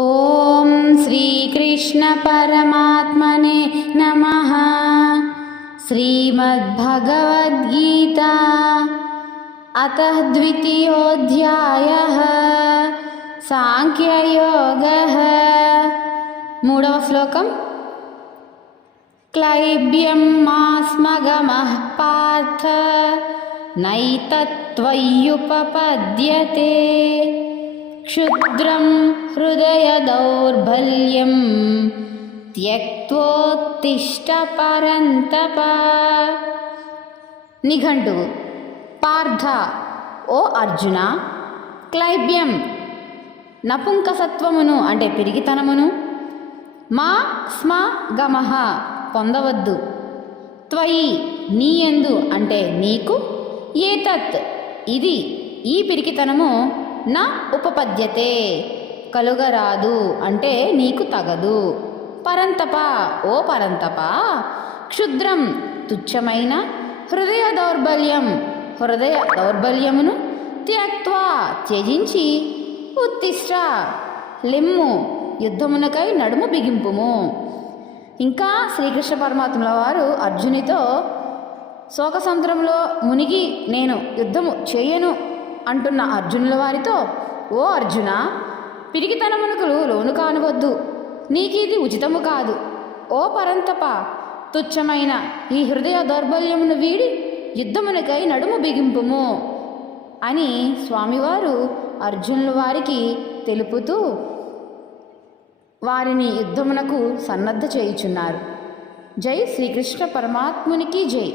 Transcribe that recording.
ఓం శ్రీకృష్ణ పరమాత్మనే నమః. శ్రీమద్భగవద్గీత అతః ద్వితీయోధ్యాయః సాంఖ్యయోగః. మూడవ శ్లోకం. క్లైబ్యం మాస్మగమః పార్థ నైతత్త్వయ్యుపపద్యతే క్షుద్రం హృదయ దౌర్బల్యం త్యక్తోత్తిష్ట పరంతప. నిఘంటువు. పార్థ, ఓ అర్జున, క్లైబ్యం నపుంసకత్వమును అంటే పిరిగితనమును, మా స్మ గమః పొందవద్దు, త్వయి నీయందు అంటే నీకు, ఏతత్ ఇది ఈ పిరికితనము నా ఉపపద్యతే కలుగరాదు అంటే నీకు తగదు, పరంతప ఓ పరంతప, క్షుద్రం తుచ్చమైన, హృదయ దౌర్బల్యమును త్యక్త్వా త్యజించి, ఉత్తిష్ట లెమ్ము యుద్ధమునకై నడుము బిగింపుము. ఇంకా శ్రీకృష్ణ పరమాత్ముల వారు అర్జునితో శోకసముద్రంలో మునిగి నేను యుద్ధము చేయను అంటున్న అర్జునుల వారితో, ఓ అర్జున, పిరికితనమునకు లోను కానవద్దు, నీకిది ఉచితము కాదు. ఓ పరంతప, తుచ్చమైన ఈ హృదయ దౌర్బల్యమును వీడి యుద్ధమునకై నడుము బిగింపుము అని స్వామివారు అర్జునుల వారికి తెలుపుతూ వారిని యుద్ధమునకు సన్నద్ధ చేయుచున్నారు. జై శ్రీకృష్ణ పరమాత్మునికి జై.